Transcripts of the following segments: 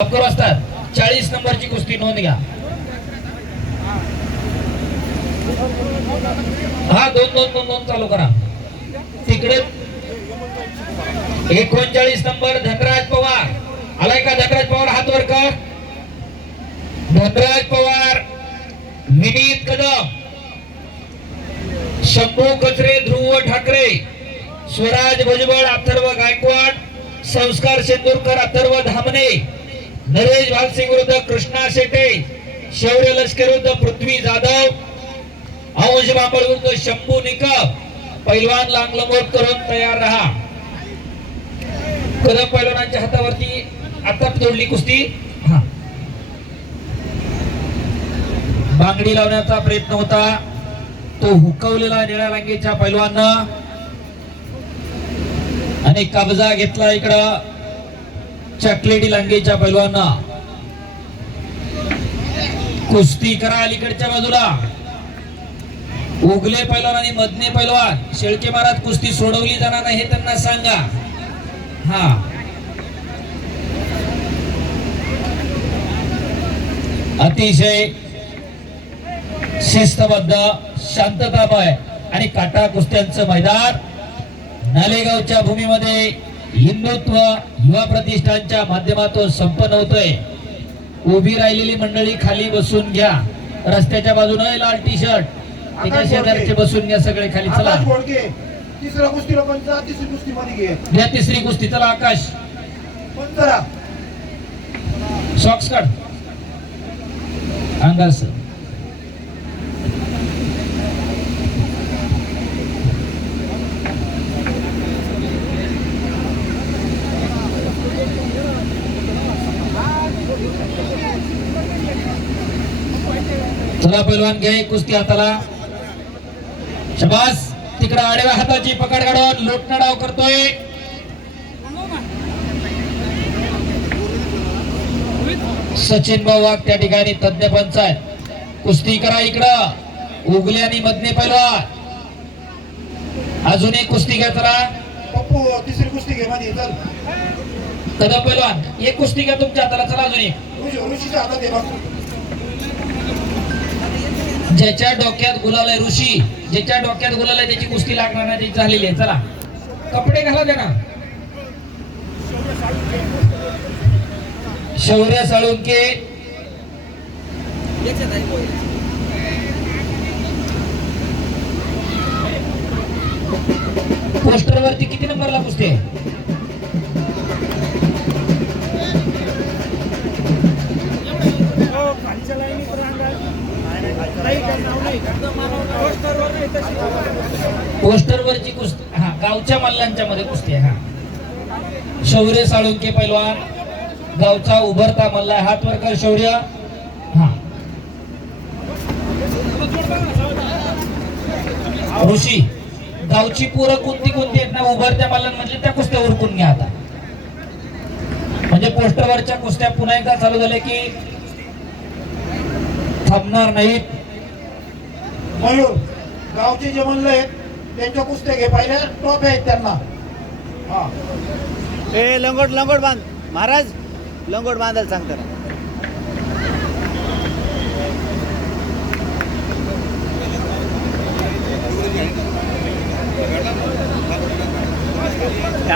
असतात 40 नंबरची कुस्ती नोंद घ्या। हा दोन चालू करा। तिकडे 39 नंबर धनराज पवार आलाय का? धनराज पवार हात वर कर। धनराज पवार, विनीत कदम, शंभू कचरे, ध्रुव ठाकरे, स्वराज भुजबळ, अथर्व गायकवाड, संस्कार शेंदूरकर, अथर्व धामणे, नरेश भालसिंग विरुद्ध कृष्णा शेटे, शौर्य लष्कर विरुद्ध पृथ्वी जाधव, अंश बांबळ विरुद्ध शंभू निकम। पैलवान लांगलंगोट करून तयार रहा। कदम पैलवानांच्या हातावरती आता जोडली कुस्ती। हा, बांगडी लावण्याचा प्रयत्न होता तो हुकवलेला निळ्या रांगेच्या पैलवानानं आणि कब्जा घेतला इकडं चॉकलेटी लांगेच्या पैलवानानं। कुस्ती करा अलीकडच्या बाजूला। उगले पैलवान आणि मधने पैलवान, शेळके महाराज कुस्ती सोडवली जाणार नाही हे त्यांना सांगा। हा, अतिशय शिस्तबद्ध शांततामय आणि काटा कुस्त्यांचं मैदान नालेगावच्या भूमीमध्ये हिंदुत्व युवा प्रतिष्ठानच्या माध्यमातून संपन्न होतोय। उभी राहिलेली मंडळी खाली बसून घ्या। रस्त्याच्या बाजूने लाल टी शर्ट एका शेजारचे बसून घ्या सगळे खाली। चला तिसरा कुस्ती लोकांचा तिसरी कुस्ती मध्ये घ्या तिसरी कुस्ती। चला आकाश सॉक्स काढ अंगास। चला पैलवान घ्या कुस्ती हाताला। शबास, तिकडे आडव्या हाताची पकड काढून लोटणा डाव करतोय। सचिन भाऊ वाघ त्या ठिकाणी तज्ञ पंच आहेत। कुस्ती करा इकडं उगले आणि मधने पैलवान। अजून एक कुस्ती घ्या। चला पप्पू तिसरी कुस्ती घे मध्ये चल। कदम पैलवान एक कुस्ती घ्या तुमच्या हाताला। चला अजून एक ऋषीच्या हातात दे बघ। ज्याच्या डोक्यात गुलाल आहे ऋषी, ज्याच्या डोक्यात गुलाल आहे त्याची कुस्ती लागणार नाही, त्याची झालेली आहे। चला कपडे घाला द्या ना। शौर्य साळुंके, पोस्टर वरती किती नंबरला कुस्ती आहे? पोस्टर वरची कुस्ती हा गावच्या मल्लांच्या मध्ये कुस्ती आहे। हा, शौर्य साळुंके पैलवान गावचा उभरता मल्ला, हात वर कर शौर्य। हा, ऋषी गावची पोरं कोणती कोणती आहेत ना उभरत्या मल्लां म्हणजे त्या कुस्त्या उरकून घ्या आता। म्हणजे पोस्टरवरच्या कुस्त्या पुन्हा एकदा चालू झाल्या की थांबणार नाहीत। मयूर गावचे जे म्हणले आहेत त्यांच्या कुस्त्या घे, पहिल्या टॉप आहेत त्यांना। हा, ए लंगोट लंगोट बांध महाराज, लंगोट बांधायला सांगता ना।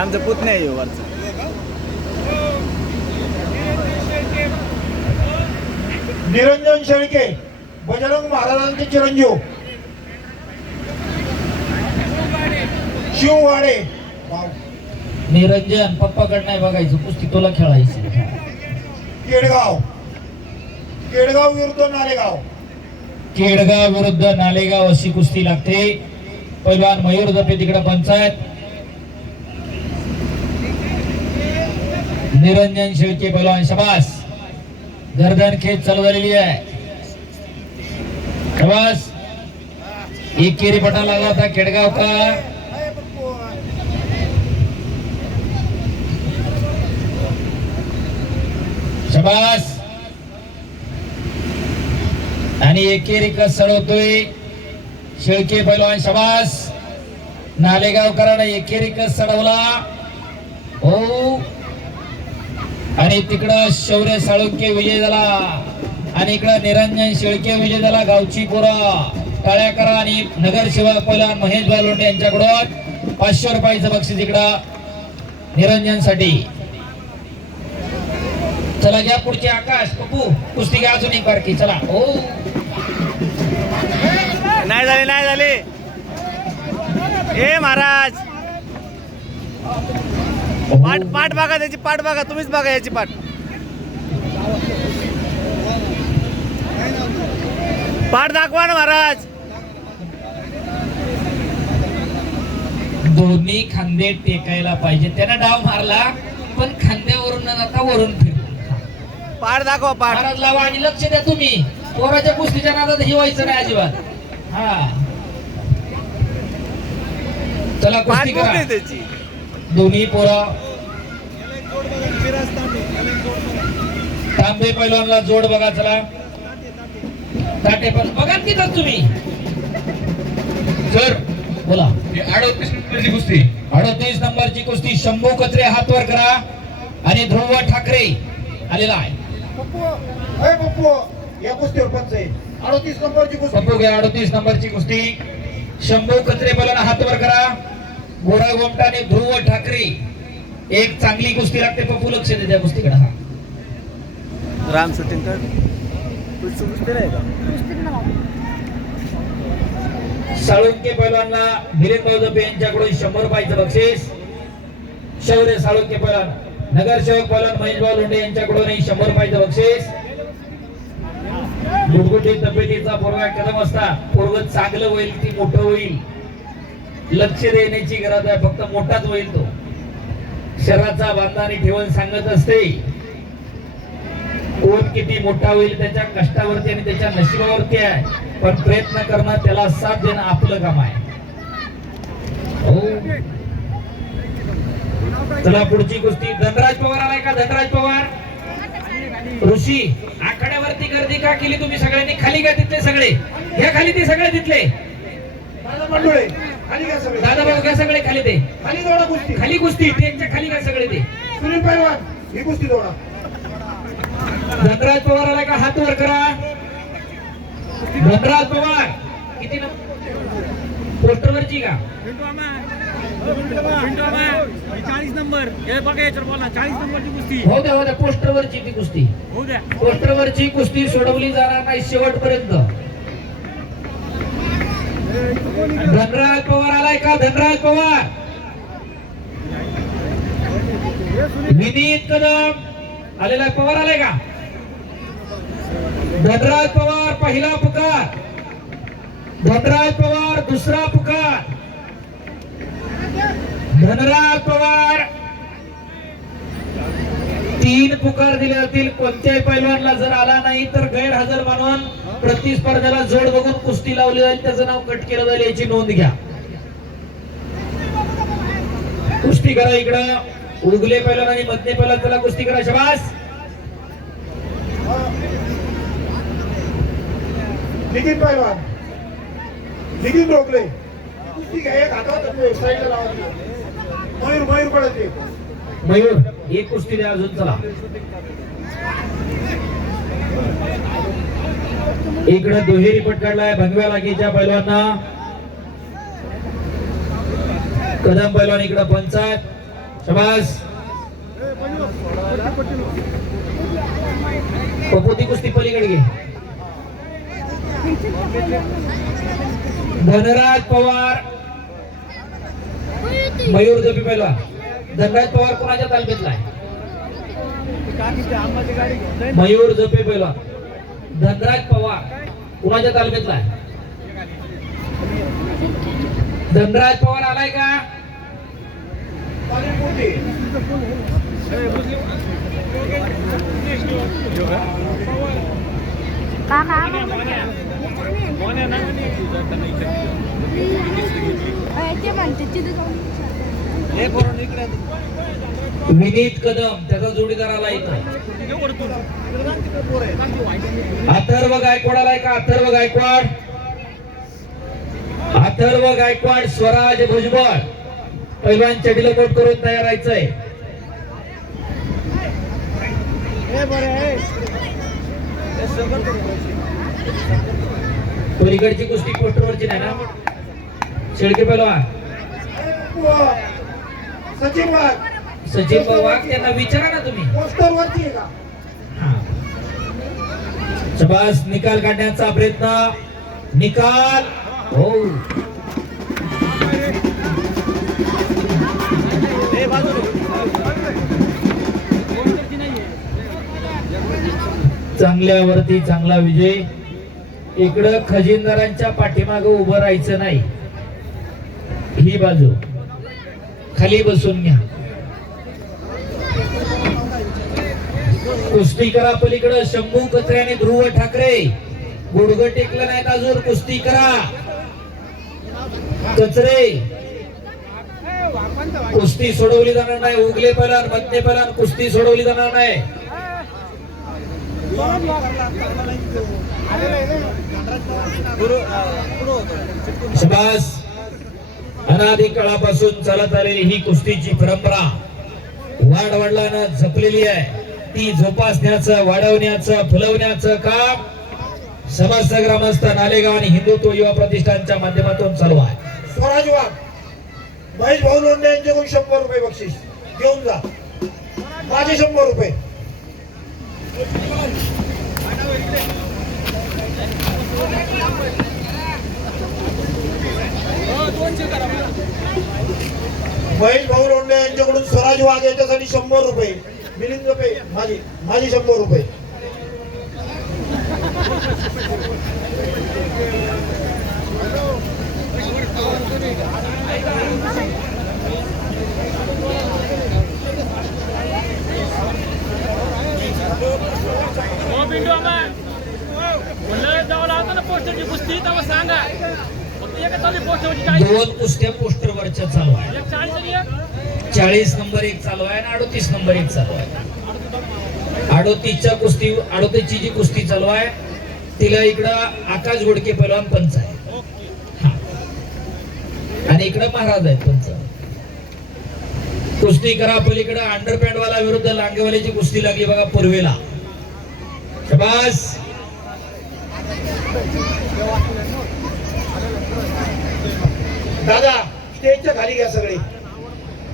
आमचं पुत नाही वरचं। निरंजन शेळके बजरंग महाराजांचे चिरंजीव शिववाडे। निरंजन पप्पाकडे नाही बघायचं, कुस्ती तुला खेळायची। केडगाव, केडगाव विरुद्ध नालेगाव। केडगाव विरुद्ध नालेगाव अशी कुस्ती लागते। पैलवान मयूर जपे तिकडे पंचायत। निरंजन शेळके पैलवान शबास, गर्दन खेच चालू झालेली आहे। शबास, एक केरी पटा लागला होता केडगाव का। शबास, आणि एकेरी कस चढवतोय शेळके पैलवान शबास। नालेगावकरांना एकेरी कस चढवला हो। आणि तिकडं शौर्य साळुंके विजय झाला आणि इकडं निरंजन शेळके विजय झाला. गावची पोरं टाळ्या करा. आणि नगरसेवक पहिलवान महेश लोंढे यांच्याकडून 500 रुपयाचं बक्षीस इकडं निरंजन साठी. चला घ्या पुढचे आकाश पप्पू कुस्ती घ्या अजून एक बारकी. चला हो नाही झाले नाही झाले. ए महाराज पाठ पाठ बघा त्याची पाठ बघा. तुम्हीच बघा याची पाठ. पाठ दाखवा ना महाराज. दोन्ही खांदे टेकायला पाहिजे. त्यानं डाव मारला पण खांद्यावरून न जाता वरून फिरला. पाठ दाखवा पाठ. महाराज लावा आणि लक्ष द्या तुम्ही. पोराच्या कुस्तीच्या नादात हिवायचं नाही अजिबात. हा चला पाठ कुस्ती करा. कुठे त्याची. दोन्ही पोरं तांबे पैलवानला जोड बघा. चला ताटे पण बघा तिथं तुम्ही. सर बोला. 38 नंबरची कुस्ती. 38 नंबरची कुस्ती. शंभू कचरे हात वर करा. आणि ध्रुव ठाकरे आलेला आहे. पप्पू या कुस्तीवर पंच आहे. 38 नंबरची कुस्ती. पप्पू घ्या 38 नंबरची कुस्ती. शंभू कचरे पैलवान हात वर करा. गोरा गोमटा आणि ध्रुव ठाकरे. एक चांगली कुस्ती लागते. पप्पू लक्ष दे त्या कुस्तीकडे. हा राम शूटिंग कर. कुस्ती नाही का. साळुंके पैलवानला धीरेन भाऊ जपे यांच्याकडून 100 रुपयाचं बक्षीस. शौर्य साळुंके पैलवान नगरसेवक पैलवान महेश लोंढे यांच्याकडून 100 रुपयाचं बक्षीस. गुडगुडी तब्येतीचा पोरगा कदम असता. पोरग चांगलं होईल ती मोठं होईल. लक्ष देण्याची गरज आहे. फक्त मोठाच होईल तो. शरीराचा बांधाने ठेवून सांगत असते कोण किती मोठा होईल त्याच्या कष्टावरती आणि त्याच्या नशिबावरती आहे. पण प्रयत्न करणं त्याला साथ देणं आपलं काम आहे. हो चला पुढची कुस्ती. धनराज पवार आलाय का. धनराज पवार ऋषी आखाड्यावरती गर्दी का केली तुम्ही सगळ्यांनी. खाली घ्या तिथले सगळे. घ्या खाली ते सगळे तिथले. मंडळे खाली घ्या सगळे. दादा भाऊ घ्या सगळे खाली ते. खाली जोडा कुस्ती. खाली कुस्ती. त्यांच्या खाली घ्या सगळे ते. सुनील पैलवान ही कुस्ती जोडा. धनराज पवार आलाय का. हात वर करा. धनराज पवार किती पोस्टरवरची का. 40 नंबर हे बघा याच्यावर बोला. 40 नंबरची कुस्ती हो द्या पोस्टरवरची ती कुस्ती. होऊ द्या. पोस्टरवरची कुस्ती सोडवली जाणार नाही शेवटपर्यंत. धनराज पवार आलाय का. धनराज पवार. विनीत कदम आलेला. पवार आलाय का. धनराज पवार पहिला पुकार. धनराज पवार दुसरा पुकार. धनराज पवार 3 पुकार दिले जातील. कोणत्याही पैलवानला जर आला नाही तर गैरहजर मानून प्रतिस्पर्ध्याला जोड बघून कुस्ती लावली जाईल. त्याचं नाव कट केलं जाईल याची नोंद घ्या. कुस्ती करा इकडं. उगले पैलवान आणि मधले पैलवान. त्याला कुस्ती करा. शाबास. नितीन पैलवान नितीन रोखले कुस्ती घ्या. एक हातावर साईडला लावा. मयूर पडते. मयूर एक कुस्ती द्या अजून. चला इकडे दुहेरी पट काढलाय भंगव्या लागीच्या पैलवांना. कदम पैलवान इकडे पंचायत. शाबास. पपोती कुस्ती पलीकडे घे. धनराज पवार मयूर जपी पैलवान. धनराज पवार कोणाच्या तालमीतला आहे. मयूर जपे पैलवान. धनराज पवार कोणाच्या तालमीतला आहे. धनराज पवार आलाय का. विनीत कदम त्याचा जोडीदार आला इथं. अथर्व गायकवाड आलाय का. अथर्व गायकवाड. अथर्व गायकवाड स्वराज भुजबळ पैलवान चढीला कोट करून तयार राहायचंय. हे बरं आहे हे सगळं पलीकडची कुस्ती पोस्टरवरची नाही ना. शेळके पहिलवान सचिन वाघ सचिन वाघ त्यांना विचारा ना तुम्ही. पोस्टर वरती आहे का? शबास. निकाल काढण्याचा प्रयत्न. निकाल हो. हे बाजूला चांगल्यावरती चांगला विजय. इकडं खजिनदारांच्या पाठीमागे उभं राहायचं नाही. ही बाजू खाली बसून घ्या. कुस्ती करा पलीकडं. शंभू कचरे आणि ध्रुव ठाकरे गुडघं टेकलं नाहीत अजून. कुस्ती करा. कचरे कुस्ती सोडवली जाणार नाही. उगले पहिलान मधले पहिलान कुस्ती सोडवली जाणार नाही. शबास. अनादी काळापासून चालत आलेली ही कुस्तीची परंपरा वाढवडिलांना जपलेली आहे. ती जोपासण्याचं, वाढवण्याचं, फुलवण्याचं काम समस्त ग्रामस्थ नालेगाव आणि हिंदुत्व युवा प्रतिष्ठानच्या माध्यमातून चालू आहे. स्वराज वाघ महेश भाऊ लोंढे यांच्याकडून 100 रुपये बक्षीस घेऊन जा. माझे 100 रुपये. महेश भाऊ लोंढे यांच्याकडून स्वराज वाघ याच्यासाठी 100 रुपये. मिलिंद रुपये माझी 100 रुपये. हो बिंडो म्हणलं जावं लागतं ना पोस्टरची कुस्ती तेव्हा सांगा. फक्त एकच चालू पोस्टरची 2 कुस्त्या पोस्टरवरच्या चालू आहे. 40 नंबर 1 चालू आहे आणि 38 नंबर 1 चालू आहे. 38च्या कुस्ती 38ची जी कुस्ती चालू आहे तिला इकडं आकाश गोडके पहिलवान पंच आहे. आणि इकडं महाराज आहेत पंच. कुस्ती करा पलीकडं. अंडरपॅन्टवाला विरुद्ध लांगेवाल्याची कुस्ती लागली बघा पूर्वेला. शबास. दादा स्टेजच्या खाली घ्या सगळे.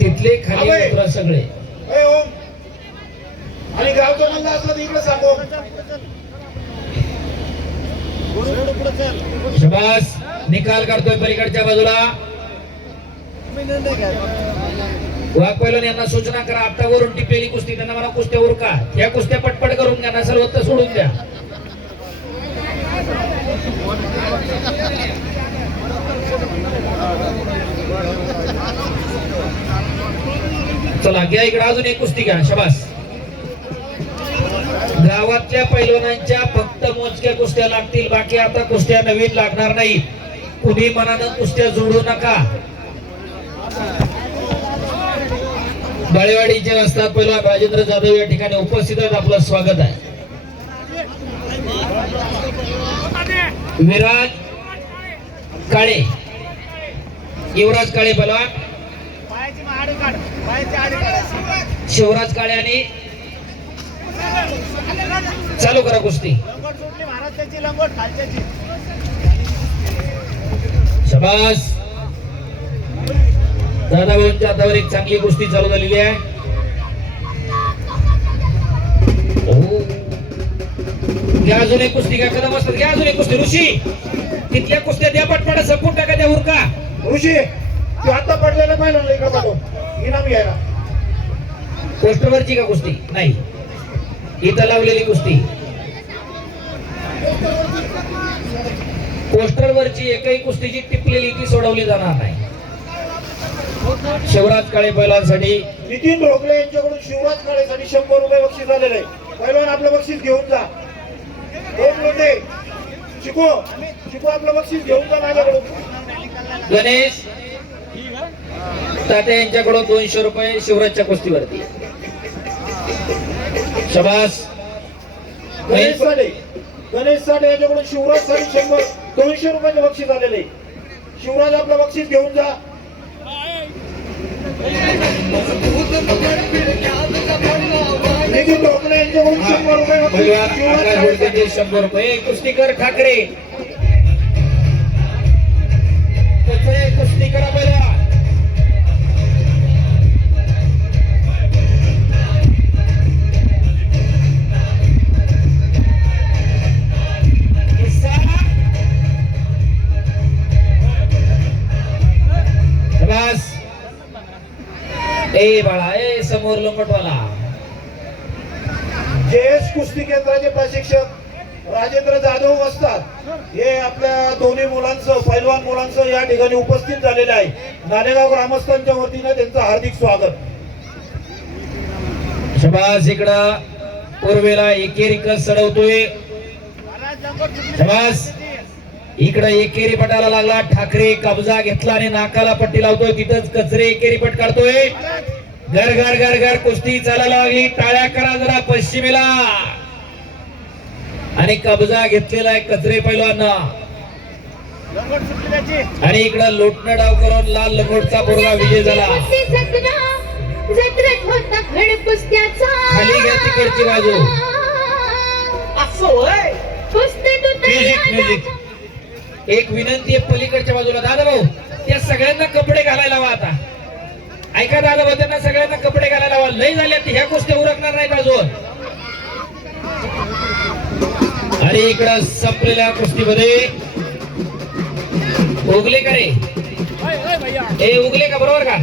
तिथले खाली अबे. उतरा सगळे. ए ओम आणि गावचं म्हणलं असलं तर इकडे सांगो. शबास. निकाल काढतोय पलीकडच्या बाजूला. वाघ पैलवान यांना सूचना करा. आपटावरून टिपलेली कुस्ती त्यांना मला कुस्त्या उरका. या कुस्त्या पटपट करून घ्या. नसेल होत तर सोडून द्या. चला घ्या इकडे अजून एक कुस्ती घ्या. शबास. गावातल्या पैलवानांच्या फक्त मोजक्या कुस्त्या लागतील. बाकी आता कुस्त्या नवीन लागणार नाही. कुणी मनानं कुस्त्या जोडू नका. बाळेवाडीचे वस्ताद पैलवान राजेंद्र जाधव या ठिकाणी उपस्थित आहेत. आपलं स्वागत आहे. विराज काळे, युवराज काळे पैलवान, शिवराज काळे आणि चालू करा कुस्ती. शबास. दादा भाऊंच्या हातावर एक चांगली कुस्ती चालू झालेली आहे. घ्या अजून एक कुस्ती. घ्या कदम असतात. घ्या अजून एक कुस्ती. ऋषी तिथल्या कुस्त्या द्या पटपट. संपून टाका त्या उरका. ऋषी तू आता पडलेलं पाहिलं इकडे पाठव इनाम घ्यायला. पोस्टरवरची का कुस्ती नाही. इथं लावलेली कुस्ती. पोस्टरवरची एकही कुस्तीची टिपलेली ती सोडवली जाणार नाही. शिवराज काळे पैलवानसाठी नितीन ढोकले यांच्याकडून शिवराज काळेसाठी 100 रुपये बक्षीस आलेले आहे. पैलवान आपलं बक्षीस घेऊन जा. ओम लोंढे शिको आपलं बक्षीस घेऊन जा माझ्याकडून. गणेश तात्या यांच्याकडून 200 रुपये शिवराजच्या कुस्तीवरती. शबास. गणेश साठे याच्याकडून शिवराज साठी 200 रुपयाचे बक्षीस आलेले. शिवराज आपलं बक्षीस घेऊन जा. नितीन टोपणे यांच्याकडून 100 रुपये बक्षीस. पैलवान शिवराज आकाश काळे बोडकेचे 100 रुपये. कुस्तीकर ठाकरे कचरे कुस्ती करा पैलवान. शाबास. ए बाळा ए समोर लोंगटवाला. जयेश कुस्ती केंद्राचे प्रशिक्षक राजेंद्र जाधव असतात हे आपल्या दोन्ही मुलांसह पैलवान मुलांसह या ठिकाणी उपस्थित झालेले आहे. नालेगाव ग्रामस्थांच्या वतीने त्यांचं हार्दिक स्वागत. शाबास. इकडं पूर्वेला एकेरी कस चढवतोय. शाबास. इकडं एकेरी पटाला लागला. ठाकरे कब्जा घेतला आणि नाकाला पट्टी लावतोय. तिथंच कचरे एकेरी पट काढतोय. घर घर घर घर कुस्ती चालायला लागली. टाळ्या करा जरा पश्चिमेला. आणि कब्जा घेतलेला आहे कचरे पैलवांना. आणि इकडं लोटणं डाव करून लाल लंगोटचा पोरगा विजय झाला. खाली घ्या तिकडची बाजू. Music music. एक विनंती आहे पलीकडच्या बाजूला. दादा भाऊ त्या सगळ्यांना कपडे घालायला हवा आता. ऐका दादा भाऊ त्यांना सगळ्यांना कपडे घालायला हवा. लय झाल्या ह्या गोष्टी उरकणार नाही बाजूवर. आणि इकडं संपलेल्या कुस्तीमध्ये उगले का रे? हे उगले का बरोबर का?